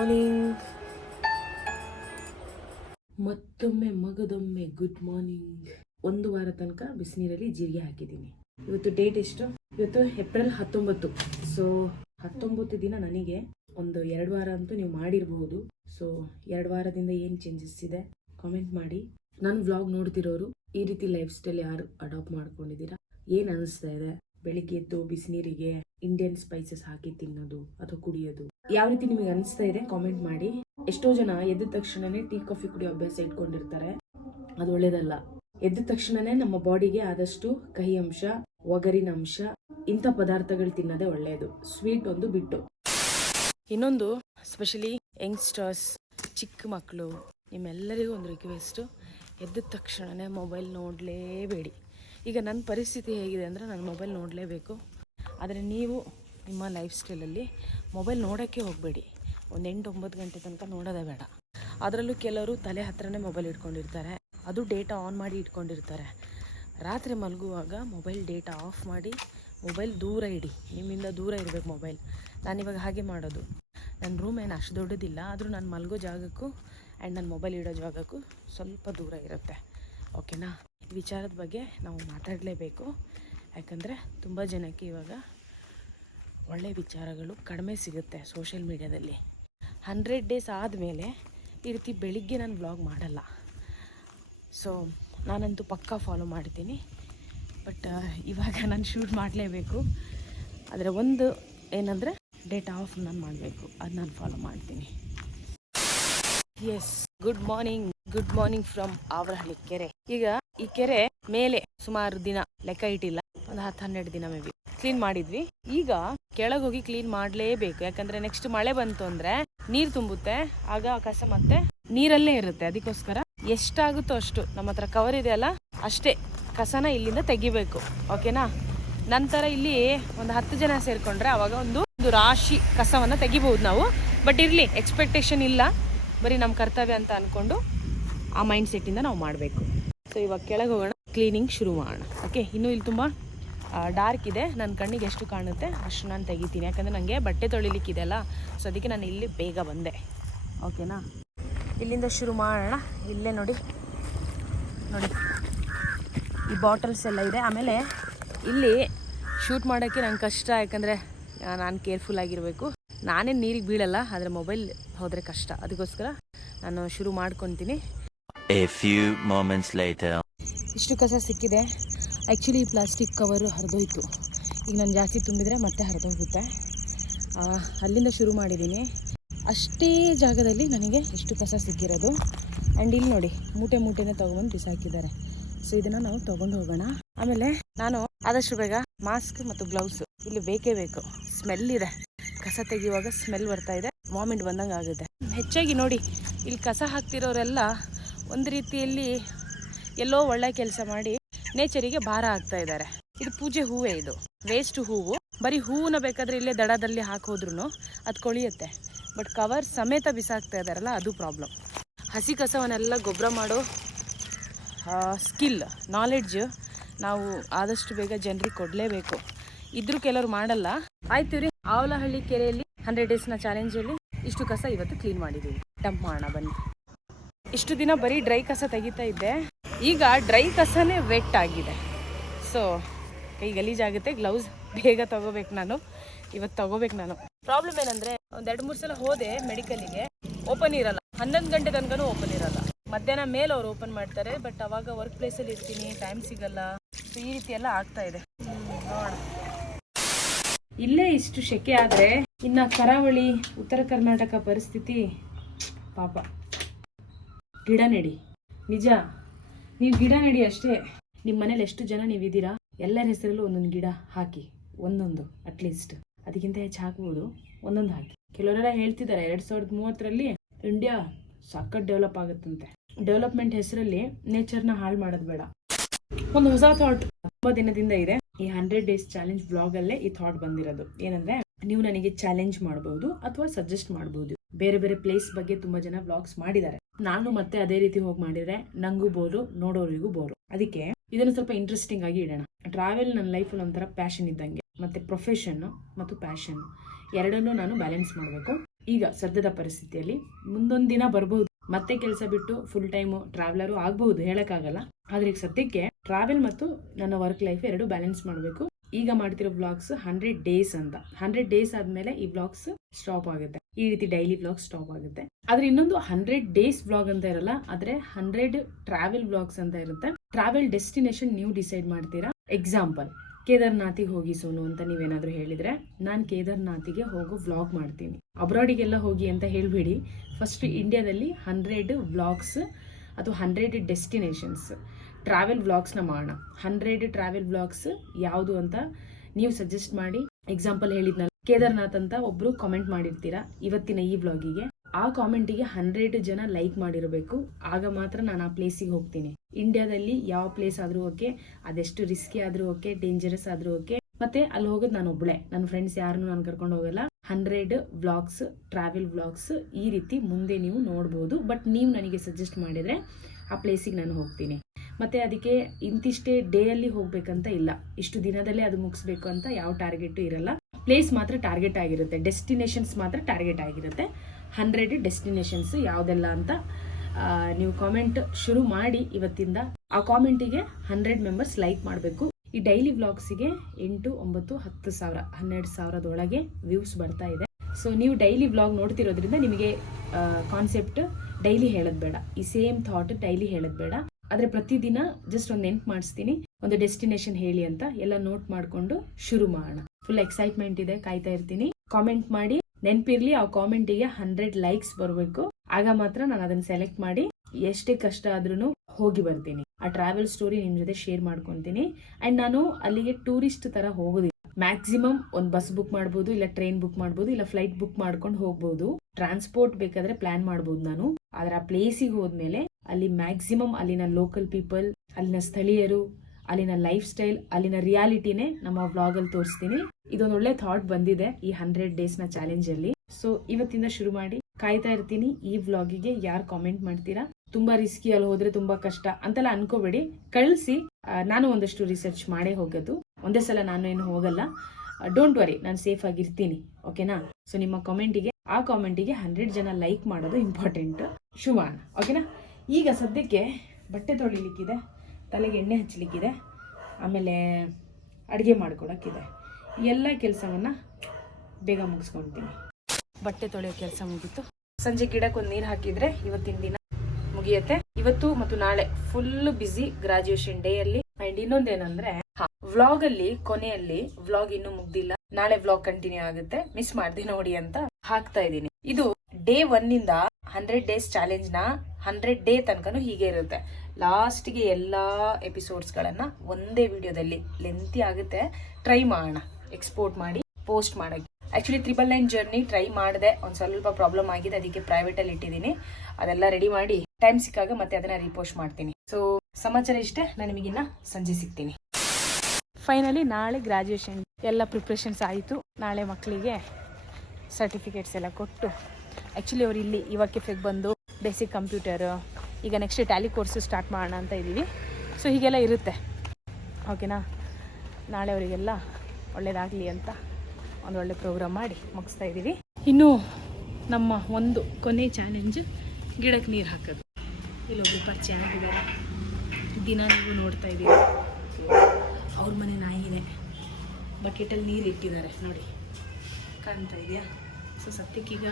Morning ಮತ್ತೊಮ್ಮೆ ಮಗದೊಮ್ಮೆ good morning ಒಂದು ವಾರ ತನಕ ಬಿಸಿನೀರಲ್ಲಿ ಜೀರಿಗೆ ಹಾಕಿದ್ದೀನಿ. ಇವತ್ತು ಡೇಟ್ ಎಷ್ಟು? ಇವತ್ತು ಏಪ್ರಿಲ್ ಹತ್ತೊಂಬತ್ತು. ಸೊ ಹತ್ತೊಂಬತ್ತು ದಿನ ನನಗೆ ಒಂದು ಎರಡು ವಾರ ಅಂತೂ ನೀವು ಮಾಡಿರಬಹುದು ಸೊ ಎರಡು ವಾರದಿಂದ ಏನು ಚೇಂಜಸ್ ಇದೆ? ಕಾಮೆಂಟ್ ಮಾಡಿ. ನನ್ನ ವ್ಲಾಗ್ ನೋಡ್ತಿರೋರು, ಈ ರೀತಿ ಲೈಫ್ ಸ್ಟೈಲ್ ಯಾರು ಅಡಾಪ್ಟ್ ಮಾಡ್ಕೊಂಡಿದ್ದೀರಾ? ಏನು ಅನಿಸ್ತಾ ಇದೆ? ಬೆಳಿಗ್ಗೆ ಎದ್ದು ಬಿಸಿನೀರಿಗೆ ಇಂಡಿಯನ್ ಸ್ಪೈಸಸ್ ಹಾಕಿ ತಿನ್ನೋದು ಅಥವಾ ಕುಡಿಯೋದು. ಯಾವ ರೀತಿ ನಿಮಗೆ ಅನಿಸ್ತಾ ಇದೆ? ಕಾಮೆಂಟ್ ಮಾಡಿ. ಎಷ್ಟೋ ಜನ ಎದ್ದ ತಕ್ಷಣನೇ ಟೀ, ಕಾಫಿ ಕುಡಿಯೋ ಅಭ್ಯಾಸ ಇಟ್ಕೊಂಡಿರ್ತಾರೆ. ಅದು ಒಳ್ಳೇದಲ್ಲ. ಎದ್ದ ತಕ್ಷಣನೇ ನಮ್ಮ ಬಾಡಿಗೆ ಆದಷ್ಟು ಕಹಿ ಅಂಶ ಒಗರಿನ ಅಂಶ, ಇಂಥ ಪದಾರ್ಥಗಳು ತಿನ್ನೋದೇ ಒಳ್ಳೆಯದು ಸ್ವೀಟ್ ಒಂದು ಬಿಟ್ಟು. ಇನ್ನೊಂದು ಸ್ಪೆಷಲಿ ಯಂಗ್ಸ್ಟರ್ಸ್ ಚಿಕ್ಕ ಮಕ್ಕಳು ನಿಮ್ಮೆಲ್ಲರಿಗೂ ಒಂದು ರಿಕ್ವೆಸ್ಟು ಎದ್ದ ತಕ್ಷಣನೇ ಮೊಬೈಲ್ ನೋಡಲೇಬೇಡಿ. ಈಗ ನನ್ನ ಪರಿಸ್ಥಿತಿ ಹೇಗಿದೆ ಅಂದರೆ ನಾನು ಮೊಬೈಲ್ ನೋಡಲೇಬೇಕು. ಆದರೆ ನೀವು ನಿಮ್ಮ ಲೈಫ್ ಸ್ಟೈಲಲ್ಲಿ ಮೊಬೈಲ್ ನೋಡೋಕ್ಕೆ ಹೋಗಬೇಡಿ. ಒಂದು ಎಂಟು ಒಂಬತ್ತು ಗಂಟೆ ತನಕ ನೋಡೋದೇ ಬೇಡ. ಅದರಲ್ಲೂ ಕೆಲವರು ತಲೆ ಹತ್ರನೇ ಮೊಬೈಲ್ ಇಟ್ಕೊಂಡಿರ್ತಾರೆ. ಅದು ಡೇಟಾ ಆನ್ ಮಾಡಿ ಇಟ್ಕೊಂಡಿರ್ತಾರೆ. ರಾತ್ರಿ ಮಲಗುವಾಗ ಮೊಬೈಲ್ ಡೇಟಾ ಆಫ್ ಮಾಡಿ ಮೊಬೈಲ್ ದೂರ ಇಡಿ. ನಿಮ್ಮಿಂದ ದೂರ ಇರಬೇಕು ಮೊಬೈಲ್ ನಾನಿವಾಗ ಹಾಗೆ ಮಾಡೋದು. ನನ್ನ ರೂಮ್ ಏನು ಅಷ್ಟು ದೊಡ್ಡದಿಲ್ಲ, ಆದರೂ ನಾನು ಮಲಗೋ ಜಾಗಕ್ಕೂ ಆ್ಯಂಡ್ ನನ್ನ ಮೊಬೈಲ್ ಇಡೋ ಜಾಗಕ್ಕೂ ಸ್ವಲ್ಪ ದೂರ ಇರುತ್ತೆ. ಓಕೆನಾ ವಿಚಾರದ ಬಗ್ಗೆ ನಾವು ಮಾತಾಡಲೇಬೇಕು. ಯಾಕಂದರೆ ತುಂಬ ಜನಕ್ಕೆ ಇವಾಗ ಒಳ್ಳೆಯ ವಿಚಾರಗಳು ಕಡಿಮೆ ಸಿಗುತ್ತೆ ಸೋಷಿಯಲ್ ಮೀಡ್ಯಾದಲ್ಲಿ ಹಂಡ್ರೆಡ್ ಡೇಸ್ ಆದಮೇಲೆ ಈ ರೀತಿ ಬೆಳಿಗ್ಗೆ ನಾನು ವ್ಲಾಗ್ ಮಾಡಲ್ಲ. ಸೊ ನಾನಂತೂ ಪಕ್ಕಾ ಫಾಲೋ ಮಾಡ್ತೀನಿ. ಬಟ್ ಇವಾಗ ನಾನು ಶೂಟ್ ಮಾಡಲೇಬೇಕು. ಆದರೆ ಒಂದು ಏನಂದರೆ ಡೇಟ್ ಆಫ್ ನಾನು ಮಾಡಬೇಕು. ಅದು ನಾನು ಫಾಲೋ ಮಾಡ್ತೀನಿ. Yes good morning good morning from Avarahalli ಕೆರೆ ಈಗ ಈ ಕೆರೆ ಮೇಲೆ ಸುಮಾರು ದಿನ ಲೆಕ್ಕ ಇಟ್ಟಿಲ್ಲ. ಒಂದು ಹತ್ತು ಹನ್ನೆರಡು ದಿನ ಮೇ ಬಿ ಕ್ಲೀನ್ ಮಾಡಿದ್ವಿ. ಈಗ ಕೆಳಗೆ ಹೋಗಿ ಕ್ಲೀನ್ ಮಾಡಲೇಬೇಕು. ಯಾಕಂದ್ರೆ ನೆಕ್ಸ್ಟ್ ಮಳೆ ಬಂತು ಅಂದ್ರೆ ನೀರು ತುಂಬುತ್ತೆ. ಆಗ ಕಸ ಮತ್ತೆ ನೀರಲ್ಲೇ ಇರುತ್ತೆ. ಅದಕ್ಕೋಸ್ಕರ ಎಷ್ಟಾಗುತ್ತೋ ಅಷ್ಟು ನಮ್ಮ ಹತ್ರ ಕವರ್ ಇದೆ ಅಲ್ಲ? ಅಷ್ಟೇ ಕಸನ ಇಲ್ಲಿಂದ ತೆಗಿಬೇಕು. ಓಕೆನಾ ನಂತರ ಇಲ್ಲಿ ಒಂದು ಹತ್ತು ಜನ ಸೇರ್ಕೊಂಡ್ರೆ ಅವಾಗ ಒಂದು ಒಂದು ರಾಶಿ ಕಸವನ್ನ ತೆಗಿಬಹುದು ನಾವು. ಬಟ್ ಇರ್ಲಿ ಎಕ್ಸ್ಪೆಕ್ಟೇಷನ್ ಇಲ್ಲ. ಬರೀ ನಮ್ಮ ಕರ್ತವ್ಯ ಅಂತ ಅಂದ್ಕೊಂಡು ಆ ಮೈಂಡ್ ಸೆಟ್ಟಿಂದ ನಾವು ಮಾಡಬೇಕು. ಸೊ ಇವಾಗ ಕೆಳಗೆ ಹೋಗೋಣ. ಕ್ಲೀನಿಂಗ್ ಶುರು ಮಾಡೋಣ ಓಕೆ ಇನ್ನು ಇಲ್ಲಿ ತುಂಬ ಡಾರ್ಕ್ ಇದೆ. ನನ್ನ ಕಣ್ಣಿಗೆ ಎಷ್ಟು ಕಾಣುತ್ತೆ ಅಷ್ಟು ನಾನು ತೆಗಿತೀನಿ. ಯಾಕಂದರೆ ನನಗೆ ಬಟ್ಟೆ ತೊಳಿಲಿಕ್ಕಿದೆ ಅಲ್ಲ? ಸೊ ಅದಕ್ಕೆ ನಾನು ಇಲ್ಲಿ ಬೇಗ ಬಂದೆ. ಓಕೆನಾ ಇಲ್ಲಿಂದ ಶುರು ಮಾಡೋಣ. ಇಲ್ಲೇ ನೋಡಿ. ನೋಡಿ. ಈ ಬಾಟಲ್ಸ್ ಎಲ್ಲ ಇದೆ. ಆಮೇಲೆ ಇಲ್ಲಿ ಶೂಟ್ ಮಾಡೋಕ್ಕೆ ನಂಗೆ ಕಷ್ಟ. ಯಾಕಂದರೆ ನಾನು ಕೇರ್ಫುಲ್ ಆಗಿರಬೇಕು. ನಾನೇ ನೀರಿಗೆ ಬೀಳಲ್ಲ, ಆದರೆ ಮೊಬೈಲ್ ಹೋದರೆ ಕಷ್ಟ. ಅದಕ್ಕೋಸ್ಕರ ನಾನು ಶುರು ಮಾಡ್ಕೊತೀನಿ. A few moments later. ಇಷ್ಟು ಕಸ ಸಿಕ್ಕಿದೆ. ಆ್ಯಕ್ಚುಲಿ ಈ ಪ್ಲಾಸ್ಟಿಕ್ ಕವರು ಹರಿದೋಯ್ತು. ಈಗ ನಾನು ಜಾಸ್ತಿ ತುಂಬಿದರೆ ಮತ್ತೆ ಹರಿದೋಗುತ್ತೆ. ಅಲ್ಲಿಂದ ಶುರು ಮಾಡಿದ್ದೀನಿ ಅಷ್ಟೇ ಜಾಗದಲ್ಲಿ ನನಗೆ ಇಷ್ಟು ಕಸ ಸಿಕ್ಕಿರೋದು. ಆ್ಯಂಡ್ ಇಲ್ಲಿ ನೋಡಿ, ಮೂಟೆ ಮೂಟೆನೇ ತೊಗೊಂಡು ಬಿಸಾಕಿದ್ದಾರೆ. ಸೊ ಇದನ್ನು ನಾವು ತೊಗೊಂಡು ಹೋಗೋಣ. ಆಮೇಲೆ ನಾನು ಆದಷ್ಟು ಬೇಗ ಮಾಸ್ಕ್ ಮತ್ತು ಗ್ಲೌಸ್ ಇಲ್ಲಿ ಬೇಕೇ ಬೇಕು. ಸ್ಮೆಲ್ ಇದೆ. ಕಸ ತೆಗೆಯುವಾಗ ಸ್ಮೆಲ್ ಬರ್ತಾ ಇದೆ. ವಾಮಿಟ್ ಬಂದಂಗೆ ಆಗುತ್ತೆ ಹೆಚ್ಚಾಗಿ ನೋಡಿ, ಇಲ್ಲಿ ಕಸ ಹಾಕ್ತಿರೋರೆಲ್ಲ ಒಂದು ರೀತಿಯಲ್ಲಿ ಎಲ್ಲೋ ಒಳ್ಳೆ ಕೆಲಸ ಮಾಡಿ ನೇಚರಿಗೆ ಭಾರ ಆಗ್ತಾ ಇದ್ದಾರೆ. ಇದು ಪೂಜೆ ಹೂವೇ ಇದು. ವೇಸ್ಟ್ ಹೂವು. ಬರೀ ಹೂವನ್ನ ಬೇಕಾದ್ರೆ ಇಲ್ಲೇ ದಡದಲ್ಲಿ ಹಾಕೋದ್ರೂ ಅದು ಕೊಳಿಯುತ್ತೆ. ಬಟ್ ಕವರ್ ಸಮೇತ ಬಿಸಾಕ್ತಾ ಇದ್ದಾರಲ್ಲ, ಅದು ಪ್ರಾಬ್ಲಮ್ ಹಸಿ ಕಸವನ್ನೆಲ್ಲ ಗೊಬ್ಬರ ಮಾಡೋ ಸ್ಕಿಲ್ ನಾಲೆಡ್ಜ್ ನಾವು ಆದಷ್ಟು ಬೇಗ ಜನರಿಗೆ ಕೊಡಲೇಬೇಕು. ಇದ್ರೂ ಕೆಲವರು ಮಾಡಲ್ಲ. ಆಯ್ತು ರೀ ಆವಲಹಳ್ಳಿ ಕೆರೆಯಲ್ಲಿ ಹಂಡ್ರೆಡ್ ಡೇಸ್ನ ಚಾಲೆಂಜಲ್ಲಿ ಇಷ್ಟು ಕಸ ಇವತ್ತು ಕ್ಲೀನ್ ಮಾಡಿದ್ದೀವಿ ಡಂಪ್ ಮಾಡೋಣ ಬನ್ನಿ. ಇಷ್ಟು ದಿನ ಬರೀ ಡ್ರೈ ಕಸ ತೆಗಿತಾ ಇದ್ದೆ. ಈಗ ಡ್ರೈ ಕಸನೇ ವೆಟ್ ಆಗಿದೆ. ಸೊ ಕೈ ಗಲೀಜಾಗುತ್ತೆ ಗ್ಲೌಸ್ ಬೇಗ ತಗೋಬೇಕು ನಾನು. ಇವತ್ತು ತಗೋಬೇಕು ನಾನು. ಪ್ರಾಬ್ಲಮ್ ಏನಂದ್ರೆ, ಒಂದ್ ಎರಡು ಮೂರು ಸಲ ಹೋದೆ ಮೆಡಿಕಲಿಗೆ ಓಪನ್ ಇರಲ್ಲ. ಹನ್ನೊಂದು ಗಂಟೆ ತನಕನೂ ಓಪನ್ ಇರಲ್ಲ. ಮಧ್ಯಾಹ್ನ ಮೇಲೆ ಅವ್ರು ಓಪನ್ ಮಾಡ್ತಾರೆ ಬಟ್ ಅವಾಗ ವರ್ಕ್ ಪ್ಲೇಸಲ್ಲಿ ಇರ್ತೀನಿ ಟೈಮ್ ಸಿಗಲ್ಲ. ಸೊ ಈ ರೀತಿ ಎಲ್ಲ ಆಗ್ತಾ ಇದೆ. ಇಲ್ಲೇ ಇಷ್ಟು ಶೆಕೆ ಆದ್ರೆ, ಇನ್ನ ಕರಾವಳಿ, ಉತ್ತರ ಕರ್ನಾಟಕ ಪರಿಸ್ಥಿತಿ ಪಾಪ. ಗಿಡ ನೆಡಿ. ನಿಜ? ನೀವು ಗಿಡ ನೆಡಿ ಅಷ್ಟೇ. ನಿಮ್ಮ ಮನೇಲಿ ಎಷ್ಟು ಜನ ನೀವಿದ್ದೀರಾ? ಎಲ್ಲರ ಹೆಸರಲ್ಲೂ ಒಂದೊಂದು ಗಿಡ ಹಾಕಿ. ಒಂದೊಂದು ಅಟ್ಲೀಸ್ಟ್ ಅದಕ್ಕಿಂತ ಹೆಚ್ಚು ಹಾಕ್ಬೋದು. ಒಂದೊಂದು ಹಾಕಿ. ಕೆಲವರೆಲ್ಲ ಹೇಳ್ತಿದ್ದಾರೆ, ಎರಡು ಸಾವಿರದ ಮೂವತ್ತರಲ್ಲಿ ಇಂಡಿಯಾ ಸಖತ್ ಡೆವಲಪ್ ಆಗುತ್ತಂತೆ. ಡೆವಲಪ್ಮೆಂಟ್ ಹೆಸರಲ್ಲಿ ನೇಚರ್ನ ಹಾಳು ಮಾಡೋದು ಬೇಡ. ಒಂದು ಹೊಸ ಥಾಟ್ ತುಂಬಾ ದಿನದಿಂದ ಇದೆ. ಈ ಹಂಡ್ರೆಡ್ ಡೇಸ್ ಚಾಲೆಂಜ್ ಬ್ಲಾಗ್ ಅಲ್ಲೇ ಈ ಥಾಟ್ ಬಂದಿರೋದು. ಏನಂದ್ರೆ, ನೀವು ನನಗೆ ಚಾಲೆಂಜ್ ಮಾಡಬಹುದು ಅಥವಾ ಸಜೆಸ್ಟ್ ಮಾಡಬಹುದು ಬೇರೆ ಬೇರೆ ಪ್ಲೇಸ್ ಬಗ್ಗೆ ತುಂಬಾ ಜನ ವ್ಲಾಗ್ಸ್ ಮಾಡಿದ್ದಾರೆ. ನಾನು ಮತ್ತೆ ಅದೇ ರೀತಿ ಹೋಗಿ ಮಾಡಿದ್ರೆ ನಂಗೂ ಬೋರು ನೋಡೋರಿಗೂ ಬೋರು ಅದಕ್ಕೆ ಇದನ್ನು ಸ್ವಲ್ಪ ಇಂಟ್ರೆಸ್ಟಿಂಗ್ ಆಗಿ ಇಡೋಣ. ಟ್ರಾವೆಲ್ ನನ್ನ ಲೈಫಲ್ಲಿ ಒಂಥರ ಪ್ಯಾಷನ್ ಇದ್ದಂಗೆ, ಮತ್ತೆ ಪ್ರೊಫೆಷನ್ ಮತ್ತು ಪ್ಯಾಷನ್ ಎರಡನ್ನೂ ನಾನು ಬ್ಯಾಲೆನ್ಸ್ ಮಾಡಬೇಕು. ಈಗ ಸದ್ಯದ ಪರಿಸ್ಥಿತಿಯಲ್ಲಿ ಮುಂದೊಂದು ದಿನ ಬರ್ಬೋದು. ಮತ್ತೆ ಕೆಲಸ ಬಿಟ್ಟು ಫುಲ್ ಟೈಮ್ ಟ್ರಾವೆಲರು ಆಗಬಹುದು ಹೇಳಕ್ಕಾಗಲ್ಲ. ಆದ್ರೆ ಈಗ ಸದ್ಯಕ್ಕೆ ಟ್ರಾವೆಲ್ ಮತ್ತು ನನ್ನ ವರ್ಕ್ ಲೈಫ್ ಎರಡು ಬ್ಯಾಲೆನ್ಸ್ ಮಾಡಬೇಕು. ಈಗ ಮಾಡ್ತಿರೋ ವ್ಲಾಗ್ಸ್ ಹಂಡ್ರೆಡ್ ಡೇಸ್ ಅಂತ. ಹಂಡ್ರೆಡ್ ಡೇಸ್ ಆದ್ಮೇಲೆ ಈ ವ್ಲಾಗ್ಸ್ ಸ್ಟಾಪ್ ಆಗುತ್ತೆ. ಈ ರೀತಿ ಡೈಲಿ ವ್ಲಾಗ್ ಸ್ಟಾಪ್ ಆಗುತ್ತೆ. ಆದ್ರೆ ಇನ್ನೊಂದು ಹಂಡ್ರೆಡ್ ಡೇಸ್ ವ್ಲಾಗ್ ಅಂತ ಇರಲ್ಲ, ಆದ್ರೆ ಹಂಡ್ರೆಡ್ ಟ್ರಾವೆಲ್ ವ್ಲಾಗ್ಸ್ ಅಂತ ಇರುತ್ತೆ. ಟ್ರಾವೆಲ್ ಡೆಸ್ಟಿನೇಷನ್ ನೀವು ಡಿಸೈಡ್ ಮಾಡ್ತೀರಾ? ಎಕ್ಸಾಂಪಲ್ ಕೇದಾರ್ನಾಥಿಗೆ ಹೋಗಿ ಸೋನು ಅಂತ ನೀವೇನಾದ್ರೂ ಹೇಳಿದ್ರೆ, ನಾನು ಕೇದಾರ್ನಾಥಿಗೆ ಹೋಗೋ ವ್ಲಾಗ್ ಮಾಡ್ತೀನಿ. ಅಬ್ರಾಡಿಗೆಲ್ಲ ಹೋಗಿ ಅಂತ ಹೇಳ್ಬೇಡಿ. ಫಸ್ಟ್ ಇಂಡಿಯಾದಲ್ಲಿ ಹಂಡ್ರೆಡ್ ವ್ಲಾಗ್ಸ್ ಅಥವಾ ಹಂಡ್ರೆಡ್ ಡೆಸ್ಟಿನೇಷನ್ಸ್ ಟ್ರಾವೆಲ್ ವ್ಲಾಗ್ಸ್ನ ಮಾಡೋಣ. ಹಂಡ್ರೆಡ್ ಟ್ರಾವೆಲ್ ವ್ಲಾಗ್ಸ್ ಯಾವುದು ಅಂತ ನೀವು ಸಜೆಸ್ಟ್ ಮಾಡಿ. ಎಕ್ಸಾಂಪಲ್ ಹೇಳಿದ್ನಲ್ಲ, ಕೇದಾರ್ನಾಥ್ ಅಂತ ಒಬ್ಬರು ಕಾಮೆಂಟ್ ಮಾಡಿರ್ತೀರಾ ಇವತ್ತಿನ ಈ ವ್ಲಾಗಿಗೆ ಆ ಕಾಮೆಂಟಿಗೆ ಹಂಡ್ರೆಡ್ ಜನ ಲೈಕ್ ಮಾಡಿರಬೇಕು. ಆಗ ಮಾತ್ರ ನಾನು ಆ ಪ್ಲೇಸಿಗೆ ಹೋಗ್ತೀನಿ. ಇಂಡಿಯಾದಲ್ಲಿ ಯಾವ ಪ್ಲೇಸ್ ಆದ್ರೂ ಓಕೆ ಅದೆಷ್ಟು ರಿಸ್ಕಿ ಆದ್ರೂ ಓಕೆ ಡೇಂಜರಸ್ ಆದ್ರೂ ಓಕೆ ಮತ್ತೆ ಅಲ್ಲಿ ಹೋಗೋದು ನಾನು ಒಬ್ಳೆ. ನನ್ನ ಫ್ರೆಂಡ್ಸ್ ಯಾರನ್ನು ನಾನು ಕರ್ಕೊಂಡು ಹೋಗಲ್ಲ. ಹಂಡ್ರೆಡ್ ವ್ಲಾಗ್ಸ್ ಟ್ರಾವೆಲ್ ವ್ಲಾಗ್ಸ್ ಈ ರೀತಿ ಮುಂದೆ ನೀವು ನೋಡ್ಬೋದು. ಬಟ್ ನೀವು ನನಗೆ ಸಜೆಸ್ಟ್ ಮಾಡಿದ್ರೆ ಆ ಪ್ಲೇಸಿಗೆ ನಾನು ಹೋಗ್ತೀನಿ. ಮತ್ತು ಅದಕ್ಕೆ ಇಂತಿಷ್ಟೇ ಡೇಯಲ್ಲಿ ಹೋಗಬೇಕಂತ ಇಲ್ಲ. ಇಷ್ಟು ದಿನದಲ್ಲೇ ಅದು ಮುಗಿಸ್ಬೇಕು ಅಂತ ಯಾವ ಟಾರ್ಗೆಟು ಇರಲ್ಲ. ಪ್ಲೇಸ್ ಮಾತ್ರ ಟಾರ್ಗೆಟ್ ಆಗಿರುತ್ತೆ. ಡೆಸ್ಟಿನೇಷನ್ಸ್ ಮಾತ್ರ ಟಾರ್ಗೆಟ್ ಆಗಿರುತ್ತೆ. ಹಂಡ್ರೆಡ್ ಡೆಸ್ಟಿನೇಷನ್ಸ್ ಯಾವುದೆಲ್ಲ ಅಂತ ನೀವು ಕಾಮೆಂಟ್ ಶುರು ಮಾಡಿ ಇವತ್ತಿಂದ. ಆ ಕಾಮೆಂಟಿಗೆ ಹಂಡ್ರೆಡ್ ಮೆಂಬರ್ಸ್ ಲೈಕ್ ಮಾಡಬೇಕು. ಈ ಡೈಲಿ ವ್ಲಾಗ್ಸಿಗೆ ಎಂಟು, ಒಂಬತ್ತು, ಹತ್ತು ಸಾವಿರ, ಹನ್ನೆರಡು ಸಾವಿರದೊಳಗೆ ವ್ಯೂಸ್ ಬರ್ತಾ ಇದೆ. ಸೊ ನೀವು ಡೈಲಿ ವ್ಲಾಗ್ ನೋಡ್ತಿರೋದ್ರಿಂದ ನಿಮಗೆ ಕಾನ್ಸೆಪ್ಟ್ ಡೈಲಿ ಹೇಳೋದು ಬೇಡ. ಈ ಸೇಮ್ ಥಾಟ್ ಡೈಲಿ ಹೇಳೋದು ಬೇಡ. ಆದ್ರೆ ಪ್ರತಿದಿನ ಜಸ್ಟ್ ಒಂದು ನೆನ್ಪು ಮಾಡಿಸ್ತೀನಿ. ಒಂದು ಡೆಸ್ಟಿನೇಷನ್ ಹೇಳಿ ಅಂತ ಎಲ್ಲ ನೋಟ್ ಮಾಡ್ಕೊಂಡು ಶುರು ಮಾಡೋಣ. ಫುಲ್ ಎಕ್ಸೈಟ್ಮೆಂಟ್ ಇದೆ, ಕಾಯ್ತಾ ಇರ್ತೀನಿ. ಕಾಮೆಂಟ್ ಮಾಡಿ. ನೆನ್ಪಿರ್ಲಿ, ಆ ಕಾಮೆಂಟಿಗೆ ಹಂಡ್ರೆಡ್ ಲೈಕ್ಸ್ ಬರಬೇಕು. ಆಗ ಮಾತ್ರ ನಾನು ಅದನ್ನ ಸೆಲೆಕ್ಟ್ ಮಾಡಿ ಎಷ್ಟೇ ಕಷ್ಟ ಆದ್ರೂ ಹೋಗಿ ಬರ್ತೀನಿ. ಆ ಟ್ರಾವೆಲ್ ಸ್ಟೋರಿ ನಿಮ್ ಜೊತೆ ಶೇರ್ ಮಾಡ್ಕೊತೀನಿ. ಅಂಡ್ ನಾನು ಅಲ್ಲಿಗೆ ಟೂರಿಸ್ಟ್ ತರ ಹೋಗೋದಿಲ್ಲ. ಮ್ಯಾಕ್ಸಿಮಮ್ ಒಂದು ಬಸ್ ಬುಕ್ ಮಾಡ್ಬೋದು, ಇಲ್ಲ ಟ್ರೈನ್ ಬುಕ್ ಮಾಡ್ಬೋದು, ಇಲ್ಲ ಫ್ಲೈಟ್ ಬುಕ್ ಮಾಡ್ಕೊಂಡು ಹೋಗ್ಬೋದು. ಟ್ರಾನ್ಸ್ಪೋರ್ಟ್ ಬೇಕಾದ್ರೆ ಪ್ಲಾನ್ ಮಾಡ್ಬೋದು ನಾನು. ಆದ್ರೆ ಆ ಪ್ಲೇಸಿಗೆ ಹೋದ್ಮೇಲೆ ಅಲ್ಲಿ ಮ್ಯಾಕ್ಸಿಮಮ್ ಅಲ್ಲಿನ ಲೋಕಲ್ ಪೀಪಲ್ ಅಲ್ಲಿನ ಸ್ಥಳೀಯರು, ಅಲ್ಲಿನ ಲೈಫ್ ಸ್ಟೈಲ್ ಅಲ್ಲಿನ ರಿಯಾಲಿಟಿನೇ ನಮ್ಮ ವ್ಲಾಗ್ ಅಲ್ಲಿ ತೋರಿಸ್ತೀನಿ. ಇದೊಂದು ಒಳ್ಳೆ ಥಾಟ್ ಬಂದಿದೆ ಈ ಹಂಡ್ರೆಡ್ ಡೇಸ್ನ ಚಾಲೆಂಜ್ ಅಲ್ಲಿ. ಸೊ ಇವತ್ತಿಂದ ಶುರು ಮಾಡಿ. ಕಾಯ್ತಾ ಇರ್ತೀನಿ ಈ ವ್ಲಾಗಿಗೆ ಯಾರು ಕಾಮೆಂಟ್ ಮಾಡ್ತೀರಾ? ತುಂಬಾ ರಿಸ್ಕಿ ಅಲ್ಲಿ ಹೋದ್ರೆ ತುಂಬಾ ಕಷ್ಟ ಅಂತೆಲ್ಲ ಅನ್ಕೋಬೇಡಿ. ಕಳಿಸಿ ನಾನು ಒಂದಷ್ಟು ರಿಸರ್ಚ್ ಮಾಡೇ ಹೋಗೋದು. ಒಂದೇ ಸಲ ನಾನು ಏನು ಹೋಗಲ್ಲ. ಡೋಂಟ್ ವರಿ ನಾನು ಸೇಫ್ ಆಗಿರ್ತೀನಿ ಓಕೆನಾ ಸೊ ನಿಮ್ಮ ಕಾಮೆಂಟಿಗೆ ಆ ಕಾಮೆಂಟಿಗೆ ಹಂಡ್ರೆಡ್ ಜನ ಲೈಕ್ ಮಾಡೋದು ಇಂಪಾರ್ಟೆಂಟ್ ಶುಭಾನ್ ಓಕೆನಾ ಈಗ ಸದ್ಯಕ್ಕೆ ಬಟ್ಟೆ ತೊಳಿಲಿಕ್ಕಿದೆ, ತಲೆಗೆ ಎಣ್ಣೆ ಹಚ್ಚಲಿಕ್ಕಿದೆ ಆಮೇಲೆ ಅಡುಗೆ ಮಾಡ್ಕೊಡೋಕ್ಕಿದೆ ಎಲ್ಲ ಕೆಲಸವನ್ನು ಬೇಗ ಮುಗಿಸ್ಕೊಳ್ತೀನಿ ಬಟ್ಟೆ ತೊಳೆಯೋ ಕೆಲಸ ಮುಗೀತು. ಸಂಜೆ ಗಿಡಕ್ಕೊಂದು ನೀರು ಹಾಕಿದರೆ ಇವತ್ತಿನ ದಿನ ಮುಗಿಯತ್ತೆ. ಇವತ್ತು ಮತ್ತು ನಾಳೆ ಫುಲ್ ಬಿಸಿ ಗ್ರಾಜುಯೇಷನ್ ಡೇ ಅಲ್ಲಿ. ಅಂಡ್ ಇನ್ನೊಂದೇನಂದ್ರೆ ವ್ಲಾಗ್ ಅಲ್ಲಿ, ಕೊನೆಯಲ್ಲಿ ವ್ಲಾಗ್ ಇನ್ನೂ ಮುಗ್ದಿಲ್ಲ. ನಾಳೆ ವ್ಲಾಗ್ ಕಂಟಿನ್ಯೂ ಆಗುತ್ತೆ. ಮಿಸ್ ಮಾಡ್ದಿ ನೋಡಿ ಅಂತ ಹಾಕ್ತಾ ಇದ್ದೀನಿ. ಇದು ಡೇ ಒನ್ ಇಂದ ಹಂಡ್ರೆಡ್ ಡೇಸ್ ಚಾಲೆಂಜ್ನ ಹಂಡ್ರೆಡ್ ಡೇ ತನಕನೂ ಹೀಗೆ ಇರುತ್ತೆ. ಲಾಸ್ಟ್ಗೆ ಎಲ್ಲಾ ಎಪಿಸೋಡ್ಸ್ ಗಳನ್ನ ಒಂದೇ ವಿಡಿಯೋದಲ್ಲಿ ಲೆಂತಿ ಆಗುತ್ತೆ. ಟ್ರೈ ಮಾಡೋಣ. ಎಕ್ಸ್ಪೋರ್ಟ್ ಮಾಡಿ ಪೋಸ್ಟ್ ಮಾಡಕ್ಕೆ. Actually triple nine journey try ಮಾಡಿದೆ. ಒಂದು ಸ್ವಲ್ಪ ಪ್ರಾಬ್ಲಮ್ ಆಗಿದೆ. ಅದಕ್ಕೆ ಪ್ರೈವೇಟ್ ಅಲ್ಲಿ ಇಟ್ಟಿದ್ದೀನಿ. ಅದೆಲ್ಲ ರೆಡಿ ಮಾಡಿ ಟೈಮ್ ಸಿಕ್ಕಾಗ ಮತ್ತೆ ಅದನ್ನ ರೀಪೋಸ್ಟ್ ಮಾಡ್ತೀನಿ. ಸೊ ಸಮಾಚಾರ ಇಷ್ಟೇ, ನಾನು ನಿಮಗಿನ್ನ ಸಂಜೆ ಸಿಗ್ತೀನಿ. ಫೈನಲಿ ನಾಳೆ ಗ್ರಾಜುಯೇಷನ್ ಎಲ್ಲ ಪ್ರಿಪ್ರೇಷನ್ಸ್ ಆಯಿತು. ನಾಳೆ ಮಕ್ಕಳಿಗೆ ಸರ್ಟಿಫಿಕೇಟ್ಸ್ ಎಲ್ಲ ಕೊಟ್ಟು ಆ್ಯಕ್ಚುಲಿ ಅವ್ರು ಇಲ್ಲಿ ಇವಾಗ ಕೆಫೆಗೆ ಬಂದು ಬೇಸಿಕ್ ಕಂಪ್ಯೂಟರ್ ಈಗ ನೆಕ್ಸ್ಟ್ ಟ್ಯಾಲಿ ಕೋರ್ಸು ಸ್ಟಾರ್ಟ್ ಮಾಡೋಣ ಅಂತ ಇದ್ದೀವಿ. ಸೊ ಹೀಗೆಲ್ಲ ಇರುತ್ತೆ. ಓಕೆನಾ ನಾಳೆ ಅವರಿಗೆಲ್ಲ ಒಳ್ಳೇದಾಗಲಿ ಅಂತ ಒಂದು ಒಳ್ಳೆ ಪ್ರೋಗ್ರಾಮ್ ಮಾಡಿ ಮುಗಿಸ್ತಾ ಇದ್ದೀವಿ. ಇನ್ನು ನಮ್ಮ ಒಂದು ಕೊನೆ ಚಾಲೆಂಜ್ ಗಿಡಕ್ಕೆ ನೀರು ಹಾಕೋದು. ಇಲ್ಲೊಬ್ರು ಪರಿಚಯ ಆಗಿದ್ದಾರೆ. ದಿನ ನೀವು ನೋಡ್ತಾ ಇದ್ದೀರಿ? ಅವ್ರ ಮನೆ ನಾಯಿನೇ ಬಕೆಟಲ್ಲಿ ನೀರು ಇಟ್ಟಿದ್ದಾರೆ. ನೋಡಿ, ಕಾಣ್ತಾ ಇದೆಯಾ? ಸೊ ಸತ್ಯಕ್ಕೀಗ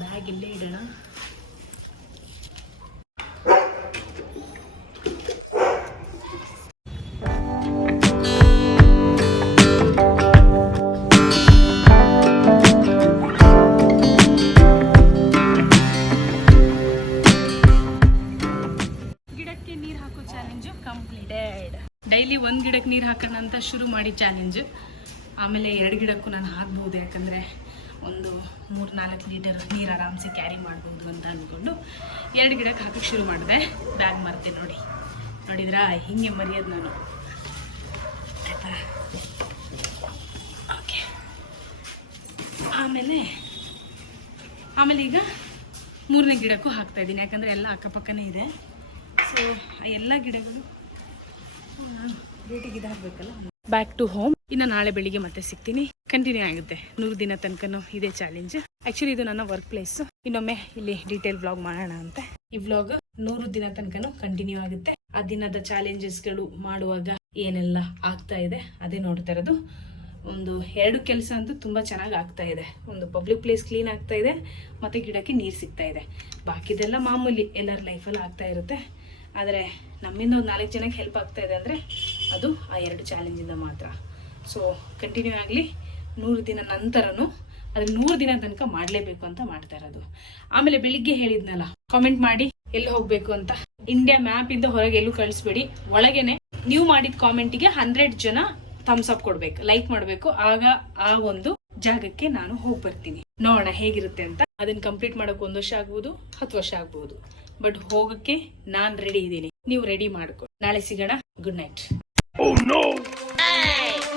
ಬ್ಯಾಗ್ ಇಲ್ಲೇ ಇಡೋಣ. ಒಂದು ಗಿಡಕ್ಕೆ ನೀರು ಹಾಕೋಣ ಅಂತ ಶುರು ಮಾಡಿ ಚಾಲೆಂಜ್ ಆಮೇಲೆ ಎರಡು ಗಿಡಕ್ಕೂ ನಾನು ಹಾಕ್ಬೋದು, ಯಾಕಂದರೆ ಒಂದು ಮೂರು ನಾಲ್ಕು ಲೀಟರ್ ನೀರು ಆರಾಮ್ಸೆ ಕ್ಯಾರಿ ಮಾಡ್ಬೋದು ಅಂತ ಅಂದ್ಕೊಂಡು ಎರಡು ಗಿಡಕ್ಕೆ ಹಾಕಕ್ಕೆ ಶುರು ಮಾಡಿದೆ. ಬ್ಯಾಗ್ ಮರ್ತೆ ನೋಡಿ. ನೋಡಿದ್ರಾ? ಹಿಂಗೆ ಮರೆಯೋದು ನಾನು. ಆಯ್ತಾ? ಓಕೆ ಆಮೇಲೆ ಆಮೇಲೆ ಈಗ ಮೂರನೇ ಗಿಡಕ್ಕೂ ಹಾಕ್ತಾ ಇದ್ದೀನಿ. ಯಾಕಂದರೆ ಎಲ್ಲ ಅಕ್ಕಪಕ್ಕನೇ ಇದೆ. ಸೊ ಎಲ್ಲ ಗಿಡಗಳು ಬ್ಯಾಕ್ ಟು ಹೋಮ್ ಇನ್ನು ನಾಳೆ ಬೆಳಿಗ್ಗೆ ಮತ್ತೆ ಸಿಗ್ತೀನಿ. ಕಂಟಿನ್ಯೂ ಆಗುತ್ತೆ. ನೂರು ದಿನ ತನಕನೂ ಇದೇ ಚಾಲೆಂಜ್ ಆಕ್ಚುಲಿ ಇದು ನನ್ನ ವರ್ಕ್ ಪ್ಲೇಸ್ ಇನ್ನೊಮ್ಮೆ ಇಲ್ಲಿ ಡೀಟೇಲ್ ವ್ಲಾಗ್ ಮಾಡೋಣ ಅಂತ. ಈ ವ್ಲಾಗ್ ನೂರು ದಿನ ತನಕನೂ ಕಂಟಿನ್ಯೂ ಆಗುತ್ತೆ. ಆ ದಿನದ ಚಾಲೆಂಜಸ್ಗಳು ಮಾಡುವಾಗ ಏನೆಲ್ಲ ಆಗ್ತಾ ಇದೆ, ಅದೇ ನೋಡ್ತಾ ಇರೋದು. ಒಂದು ಎರಡು ಕೆಲಸ ಅಂತೂ ತುಂಬಾ ಚೆನ್ನಾಗಿ ಆಗ್ತಾ ಇದೆ. ಒಂದು ಪಬ್ಲಿಕ್ ಪ್ಲೇಸ್ ಕ್ಲೀನ್ ಆಗ್ತಾ ಇದೆ, ಮತ್ತೆ ಗಿಡಕ್ಕೆ ನೀರು ಸಿಗ್ತಾ ಇದೆ. ಬಾಕಿದೆಲ್ಲ ಮಾಮೂಲಿ ಎಲ್ಲರ ಲೈಫಲ್ಲಿ ಆಗ್ತಾ ಇರುತ್ತೆ. ಆದರೆ ನಮ್ಮಿಂದ ಒಂದು ನಾಲ್ಕು ಜನಕ್ಕೆ ಹೆಲ್ಪ್ ಆಗ್ತಾ ಇದೆ ಅಂದರೆ ಅದು ಆ ಎರಡು ಚಾಲೆಂಜಿಂದ ಮಾತ್ರ. ಸೊ ಕಂಟಿನ್ಯೂ ಆಗಲಿ, ನೂರು ದಿನ ನಂತರನು ಅದ್ರ ನೂರು ದಿನ ತನಕ ಮಾಡಲೇಬೇಕು ಅಂತ ಮಾಡ್ತಾ ಇರೋದು. ಆಮೇಲೆ ಬೆಳಿಗ್ಗೆ ಹೇಳಿದ್ನಲ್ಲ ಕಾಮೆಂಟ್ ಮಾಡಿ ಎಲ್ಲಿ ಹೋಗ್ಬೇಕು ಅಂತ. ಇಂಡಿಯಾ ಮ್ಯಾಪ್ ಇಂದ ಹೊರಗೆ ಎಲ್ಲೂ ಕಳಿಸ್ಬೇಡಿ. ಒಳಗೇನೆ ನೀವು ಮಾಡಿದ ಕಾಮೆಂಟಿಗೆ ಹಂಡ್ರೆಡ್ ಜನ ಥಮ್ಸ್ ಅಪ್ ಕೊಡ್ಬೇಕು ಲೈಕ್ ಮಾಡಬೇಕು. ಆಗ ಆ ಒಂದು ಜಾಗಕ್ಕೆ ನಾನು ಹೋಗಿ ಬರ್ತೀನಿ. ನೋಡೋಣ ಹೇಗಿರುತ್ತೆ ಅಂತ. ಅದನ್ನ ಕಂಪ್ಲೀಟ್ ಮಾಡೋಕೆ ಒಂದು ವರ್ಷ ಆಗ್ಬೋದು, ಹತ್ತು ವರ್ಷ ಆಗ್ಬೋದು. ಬಟ್ ಹೋಗಕ್ಕೆ ನಾನ್ ರೆಡಿ ಇದ್ದೀನಿ. ನೀವು ರೆಡಿ ಮಾಡ್ಕೊ. ನಾಳೆ ಸಿಗೋಣ. Good night Oh no! Hey!